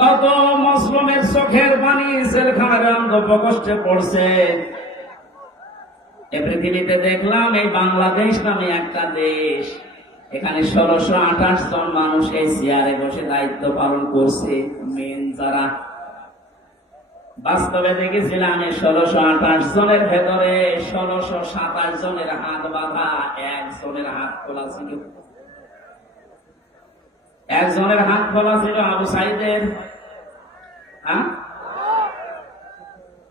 কত মুসলিমের চোখের পানি জেলখানার অঙ্গ প্রকোষ্ঠে পড়ছে। এ পৃথিবীতে দেখলাম এই বাংলাদেশ নামে একটা দেশ। এখানে ষোলোশো আঠাশ জন মানুষ এই চেয়ারে বসে দায়িত্ব পালন করছে, মেন যারা। বাস্তবে দেখেছিলাম এই ষোলোশো আঠাশ জনের ভেতরে ষোলোশো সাতাশ জনের হাত বাঁধা, একজনের হাত খোলা ছিল। একজনের হাত খোলা ছিল আবু সাইদের। হ্যাঁ?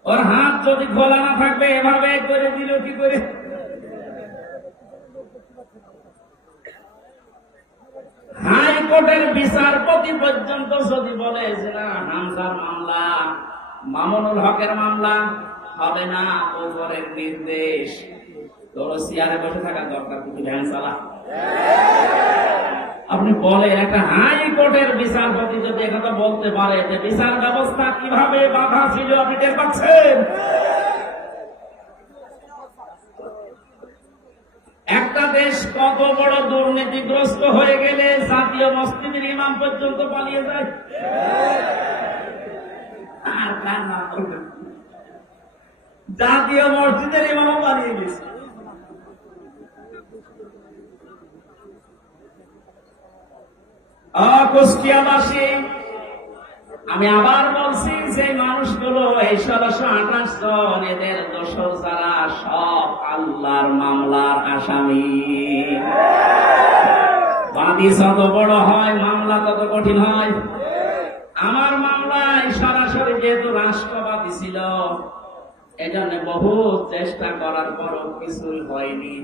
ওর হাত যদি খোলা না থাকবে, এভাবে করে দিল কি করে? হাইকোর্টের বিচারপতি পর্যন্ত যদি বলে যে না, হামজার মামলা, মামুনুল হকের মামলা, হবে না ওপরের নির্দেশ। তোর চেয়ারে বসে থাকা দরকার কিন্তু ভ্যান চালা। আপনি বলেন, একটা হাইকোর্টের বিচারপতি যদি একথা বলতে পারে, যে বিচার ব্যবস্থা কীভাবে বাধা ছিল, আপনি টের পাচ্ছেন? একটা দেশ কত বড় দুর্নীতিগ্রস্ত হয়ে গেলে জাতীয় মসজিদের ইমাম পর্যন্ত পালিয়ে যায়। আর নাম জাতীয় মসজিদের ইমামও পালিয়ে গেছে। আমি আবার বলছি যে মানুষগুলো এই ষোলোশো আঠাশ জন, এদের দোষর যারা সব আল্লাহর মামলার আসামি। যত বড় হয়, মামলা তত কঠিন হয়। আমার মামলায় সরাসরি যেহেতু রাষ্ট্রবাদী ছিল, এজন্য বহু চেষ্টা করার পরও কিছুই হয়নি।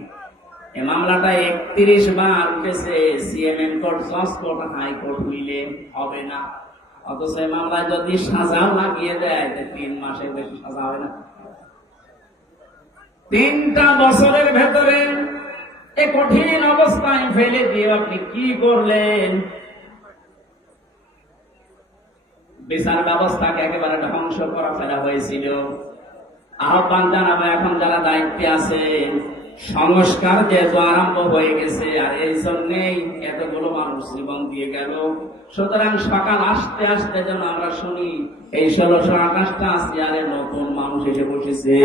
এই মামলাটা একত্রিশ বার উঠেছে সিএমএম কোর্ট, জজ কোর্ট হাইকোর্ট মিলে হবে না। অথচ এই মামলায় যদি সাজাও লাগিয়ে দেয় তিন মাসের বেশি সাজা হবে না। তিনটা বছরের ভেতরে এ কঠিন অবস্থায় ফেলে দিয়ে আপনি কি করলেন? বিচার ব্যবস্থাকে একেবারে ধ্বংস করা ফেলা হয়েছিল। আহ্বান জানাব এখন যারা দায়িত্বে আছে, সংস্কার যেহেতু আরম্ভ হয়ে গেছে, আর এই জন্যেই এতগুলো মানুষ জীবন দিয়ে গেল। সুতরাং সকাল আসতে আসতে যেন আমরা শুনি, এই ষোলোশো আকাশটা আছে আরে নতুন মানুষ এসে বসেছে।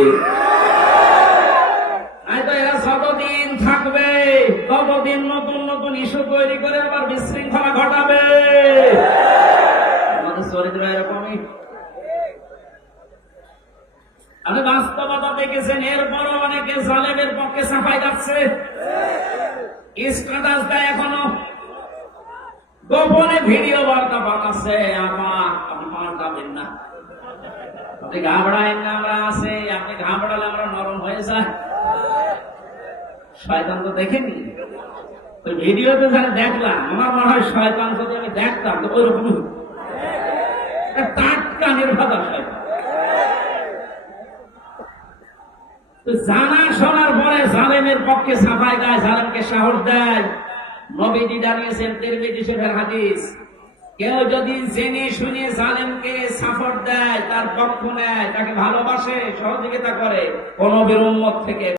আপনি বাস্তবতা দেখেছেন, এরপরও অনেকে জালেমের পক্ষে সাফাই যাচ্ছে এখনও গোপনে ভিডিও বার্তা পাঠাচ্ছে, আমার আপনি পাল্টাবেন না। আপনি ঘাবড়ায় না, আমরা আছে, আপনি ঘাবড়ালে আমরা নরম হয়ে যায় শয়তান তো দেখেনি। ওই ভিডিওতে যারা দেখলাম, আমার মনে হয় শয়তান যদি আমি দেখতাম, তো ওই রকম টাটকা নির্ভাতা শয়তান তো জানা শোনার পরে জালেমের পক্ষে সাফাই দেয়, জালেমকে সাহস দেয়। নবীজি জানিয়েছেন, তিরমিজি শরীফের হাদিস, কেউ যদি জেনে শুনে জালেমকে সাপোর্ট দেয়, তার পক্ষ নেয়, তাকে ভালোবাসে, সহযোগিতা করে কোন বীর উন্মত থেকে